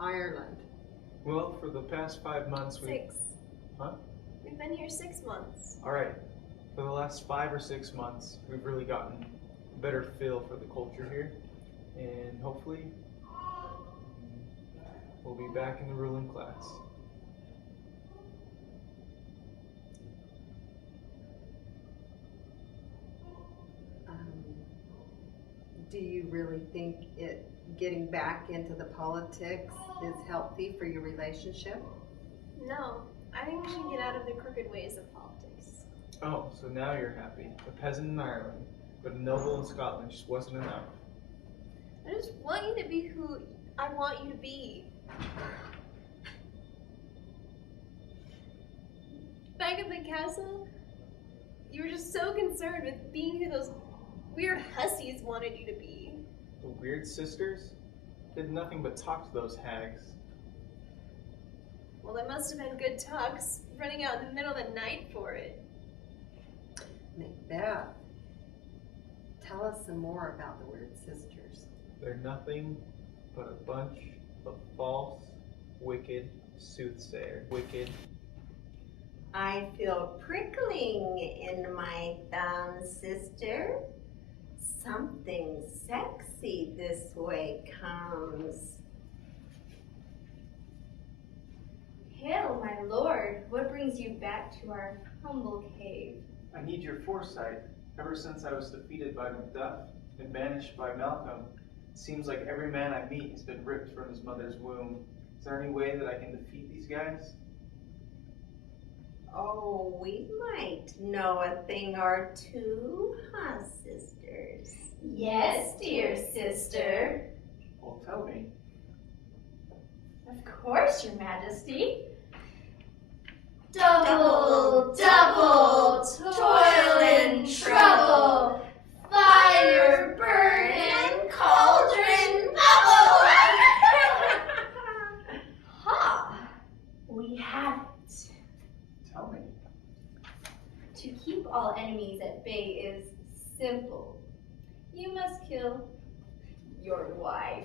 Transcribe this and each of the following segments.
Ireland? Well, for the past 5 months, we... 6. Huh? We've been here 6 months. Alright. For the last 5 or 6 months, we've really gotten a better feel for the culture here. And hopefully, we'll be back in the ruling class. Do you really think getting back into the politics is healthy for your relationship? No, I think we should get out of the crooked ways of politics. Oh, so now you're happy. A peasant in Ireland, but a noble in Scotland just wasn't enough. I just want you to be who I want you to be. Back at the castle, you were just so concerned with being who those weird hussies wanted you to be. The weird sisters did nothing but talk to those hags. Well, there must have been good talks running out in the middle of the night for it. Macbeth, tell us some more about the Weird Sisters. They're nothing but a bunch of false, wicked soothsayers. Wicked. I feel prickling in my thumb, sister. Something sexy this way comes. Hail, my lord, what brings you back to our humble cave? I need your foresight. Ever since I was defeated by Macbeth and banished by Malcolm, it seems like every man I meet has been ripped from his mother's womb. Is there any way that I can defeat these guys? Oh, we might know a thing or two, huh, sisters? Yes, dear sister. Well, tell me. Of course, your majesty. Double, toil and trouble, fire burn and cauldron bubble. Ha! We have it. Tell me. To keep all enemies at bay is simple. You must kill your wife.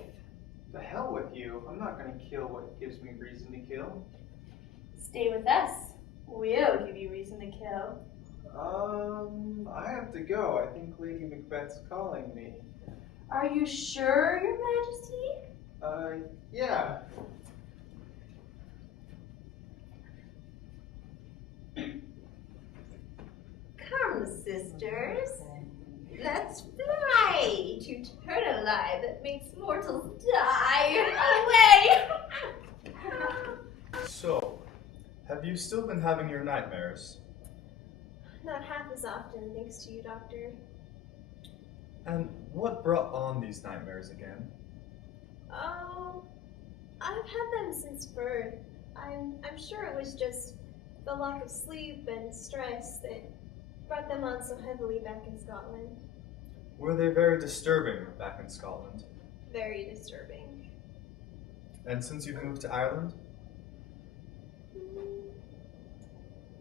The hell with you. I'm not going to kill what gives me reason to kill. Stay with us. We'll give you reason to kill. I have to go. I think Lady Macbeth's calling me. Are you sure, your majesty? Yeah. Come, sisters. Let's fly To turn alive that makes mortals die. Away! So, have you still been having your nightmares? Not half as often, thanks to you, Doctor. And what brought on these nightmares again? Oh, I've had them since birth. I'm sure it was just the lack of sleep and stress that brought them on so heavily back in Scotland. Were they very disturbing back in Scotland? Very disturbing. And since you've moved to Ireland?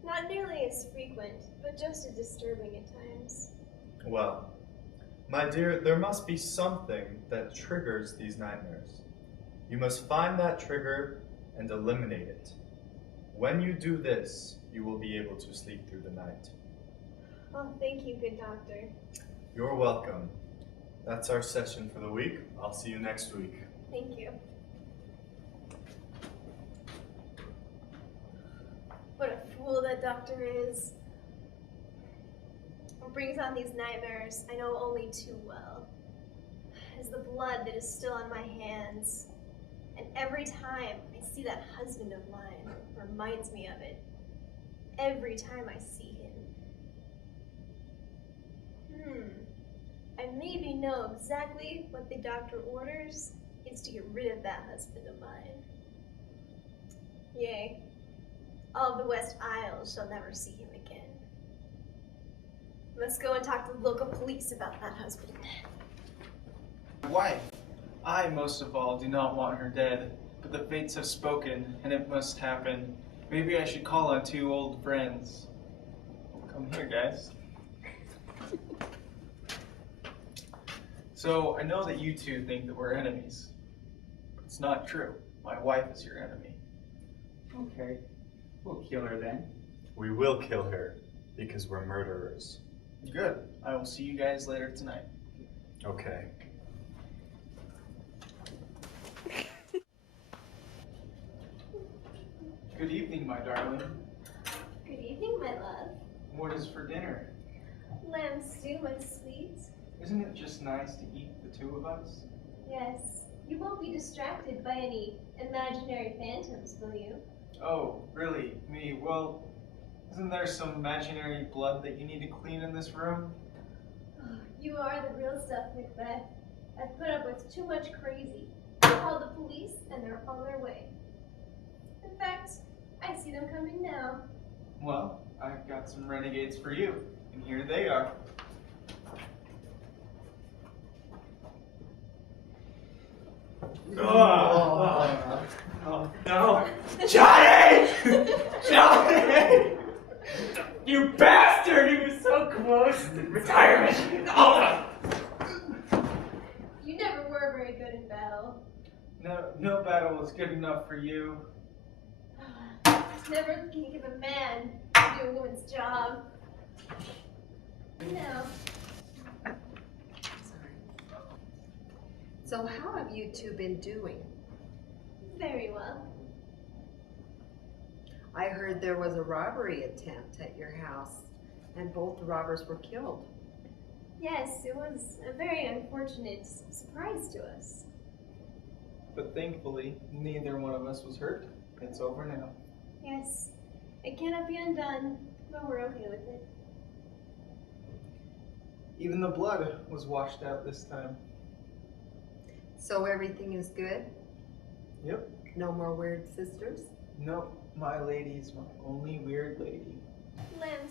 Not nearly as frequent, but just as disturbing at times. Well, my dear, there must be something that triggers these nightmares. You must find that trigger and eliminate it. When you do this, you will be able to sleep through the night. Oh, thank you, good doctor. You're welcome. That's our session for the week. I'll see you next week. Thank you. What a fool that doctor is. What brings on these nightmares I know only too well is the blood that is still on my hands. And every time I see that husband of mine, it reminds me of it. Every time I see him. I maybe know exactly what the doctor orders is to get rid of that husband of mine. Yea, all of the West Isles shall never see him again. Let's go and talk to the local police about that husband. Wife, I most of all do not want her dead, but the fates have spoken, and it must happen. Maybe I should call on 2 old friends. Come here, guys. So, I know that you two think that we're enemies. It's not true. My wife is your enemy. Okay, we'll kill her then. We will kill her because we're murderers. Good. I will see you guys later tonight. Okay. Good evening, my darling. Good evening, my love. What is for dinner? Lamb stew, my sweet. Isn't it just nice to eat the two of us? Yes, you won't be distracted by any imaginary phantoms, will you? Oh, really? Me? Well, isn't there some imaginary blood that you need to clean in this room? Oh, you are the real stuff, Macbeth. I've put up with too much crazy. I called the police, and they're on their way. In fact, I see them coming now. Well, I've got some renegades for you, and here they are. Oh no! Johnny! Johnny! You bastard! He was so close to retirement! Oh. You never were very good in battle. No battle was good enough for you. Never can you give a man to do a woman's job. No. Sorry. So how have you two been doing? Very well. I heard there was a robbery attempt at your house, and both the robbers were killed. Yes, it was a very unfortunate surprise to us. But thankfully, neither one of us was hurt. It's over now. Yes, it cannot be undone, but we're okay with it. Even the blood was washed out this time. So everything is good? Yep. No more weird sisters? Nope. My lady's my only weird lady. Lamb